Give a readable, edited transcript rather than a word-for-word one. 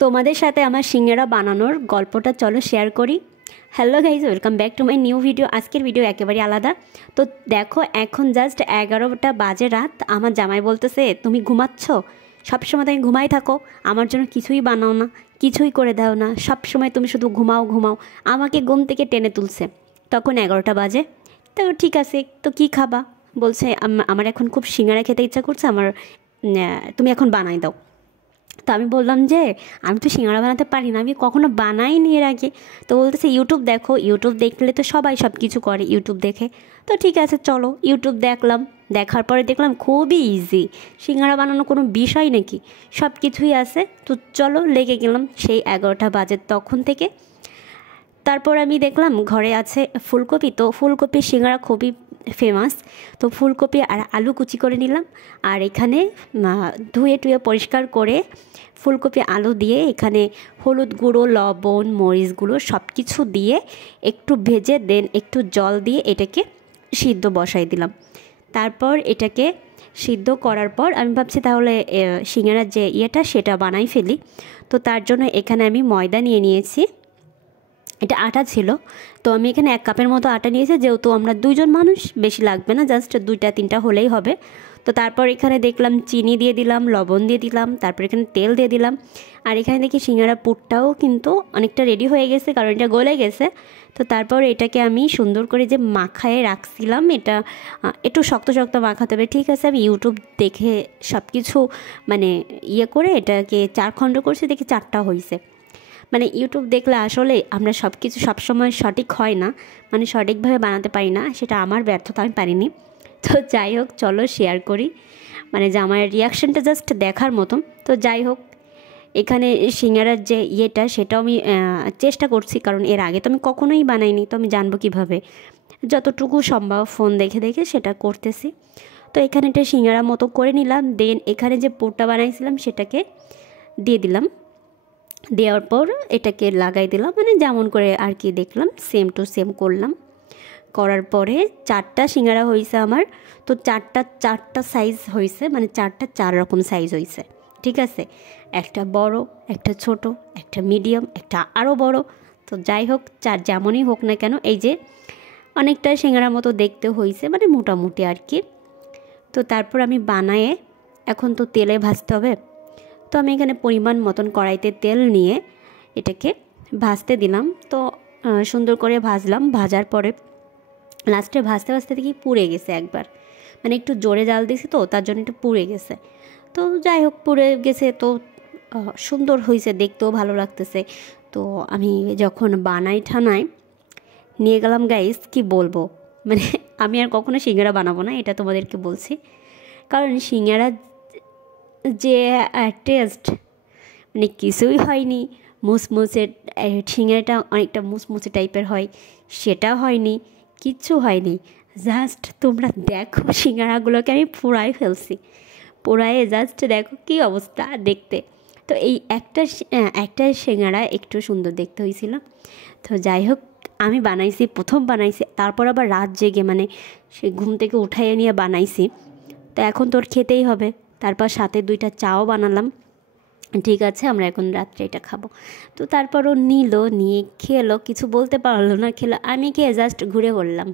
তোমাদের সাথে আমার সিঙ্গারা বানানোর গল্পটা চলো শেয়ার করি। Hello guys, welcome back to my new video. আজকের ভিডিও একেবারে আলাদা। তো দেখো, এখন জাস্ট 11টা বাজে রাত। আমার জামাই বলতেছে তুমি ঘুমাচ্ছ, সবসময় তুমি ঘুমাই থাকো, আমার জন্য কিছুই বানাও না, কিছুই করে দাও না, সবসময় তুমি শুধু ঘুমাও ঘুমাও। আমাকে ঘুম থেকে টেনে তুলছে। তখন 11টা বাজে। তো ঠিক আছে, তো কী খাবা? বলছে আমার এখন খুব সিঙ্গারা খেতে ইচ্ছা করছে, আমার তুমি এখন বানাই দাও। তো আমি বললাম যে আমি তো সিঙ্গাড়া বানাতে পারি না, আমি কখনো বানাইনি এর আগে। তো বলতেছে ইউটিউব দেখো, ইউটিউব দেখলে তো সবাই সব কিছু করে ইউটিউব দেখে। তো ঠিক আছে চলো, ইউটিউব দেখলাম। দেখার পরে দেখলাম খুবই ইজি, সিঙ্গাড়া বানানো কোনো বিষয় নাকি, সব কিছুই আছে। তো চলো, লেগে গেলাম সেই 11টা বাজে তখন থেকে। তারপর আমি দেখলাম ঘরে আছে ফুলকপি, তো ফুলকপি সিঙ্গাড়া খুবই ফেমাস। তো ফুলকপি আর আলু কুচি করে নিলাম, আর এখানে ধুয়ে টুয়ে পরিষ্কার করে ফুলকপি আলু দিয়ে এখানে হলুদ গুঁড়ো, লবণ, মরিচ গুঁড়ো সব কিছু দিয়ে একটু ভেজে দেন একটু জল দিয়ে এটাকে সিদ্ধ বসাই দিলাম। তারপর এটাকে সিদ্ধ করার পর আমি ভাবছি তাহলে সিঙ্গাড়ার যে ইয়েটা সেটা বানাই ফেলি। তো তার জন্য এখানে আমি ময়দা নিয়ে নিয়েছি, এটা আটা ছিল। তো আমি এখানে 1 কাপের মতো আটা নিয়েছি, যেহেতু আমরা 2জন মানুষ, বেশি লাগবে না, জাস্ট 2টা 3টা হলেই হবে। তো তারপর এখানে দেখলাম চিনি দিয়ে দিলাম, লবণ দিয়ে দিলাম, তারপর এখানে তেল দিয়ে দিলাম। আর এখানে দেখি সিঙ্গারা পুরটাও কিন্তু অনেকটা রেডি হয়ে গেছে, কারণ এটা গলে গেছে। তো তারপর এটাকে আমি সুন্দর করে যে মাখায়ে রাখছিলাম, এটা একটু শক্ত শক্ত মাখাতে হবে। ঠিক আছে, আমি ইউটিউব দেখে সব কিছু মানে ইয়ে করে এটাকে 4 খণ্ড করছি, দেখি 4টা হয়েছে। মানে ইউটিউব দেখলে আসলে আমরা সব কিছু সবসময় সঠিক হয় না, মানে সঠিকভাবে বানাতে পারি না, সেটা আমার ব্যর্থতা, আমি পারিনি। তো যাই হোক, চলো শেয়ার করি, মানে যে আমার রিয়াকশানটা জাস্ট দেখার মতন। তো যাই হোক, এখানে সিঙ্গারার যে ইয়েটা সেটাও আমি চেষ্টা করছি, কারণ এর আগে তো আমি কখনোই বানাইনি, তো আমি জানবো কীভাবে, যতটুকু সম্ভব ফোন দেখে দেখে সেটা করতেছি। তো এখানে একটা সিঙ্গারা মতো করে নিলাম, দেন এখানে যে পুরটা বানাইছিলাম সেটাকে দিয়ে দিলাম। দেওয়ার পর এটাকে লাগাই দিলাম, মানে যেমন করে আর কি দেখলাম সেম টু সেম করলাম। করার পরে 4টা সিঙ্গারা হয়েছে আমার। তো 4টা সাইজ হয়েছে, মানে 4টা 4 রকম সাইজ হয়েছে। ঠিক আছে, একটা বড়, একটা ছোট, একটা মিডিয়াম, একটা আরও বড়। তো যাই হোক, যেমনই হোক না কেন, এই যে অনেকটা সিঙ্গারার মতো দেখতে হয়েছে, মানে মোটামুটি আর কি। তো তারপর আমি বানায়ে এখন তো তেলে ভাজতে হবে। তো আমি এখানে পরিমাণ মতন কড়াইতে তেল নিয়ে এটাকে ভাজতে দিলাম। তো সুন্দর করে ভাজলাম। ভাজার পরে লাস্টে ভাজতে ভাজতে দেখি পুড়ে গেছে একবার, মানে একটু জোরে জাল দিয়েছি তো তার জন্য একটু পুড়ে গেছে। তো যাই হোক, পুড়ে গেছে তো সুন্দর হয়েছে, দেখতেও ভালো লাগতেছে। তো আমি যখন বানাই ঠানাই নিয়ে গেলাম, গাইস কি বলবো, মানে আমি আর কখনো সিঙ্গারা বানাবো না, এটা তোমাদেরকে বলছি। কারণ সিঙ্গারা যে টেস্ট, মানে কিছুই হয়নি। মুসমুসে সিঙ্গারাটা অনেকটা মুসমুসে টাইপের হয়, সেটা হয়নি, কিচ্ছু হয়নি। জাস্ট তোমরা দেখো, সিঙ্গারাগুলোকে আমি পোড়াই ফেলছি, পোড়ায়ে জাস্ট দেখো কী অবস্থা দেখতে। তো এই একটা সিঙ্গারা একটু সুন্দর দেখতে হয়েছিল। তো যাই হোক, আমি বানাইছি, প্রথম বানাইছি, তারপর আবার রাত জেগে, মানে সে ঘুম থেকে উঠাইয়ে নিয়ে বানাইছি। তো এখন তোর খেতেই হবে। তারপর সাথে 2টা চাও বানালাম। ঠিক আছে, আমরা এখন রাত্রে এটা খাবো। তো তারপরও নিয়ে খেলো, কিছু বলতে পারলো না, খেলো। আমি খেয়ে জাস্ট ঘুরে পড়লাম।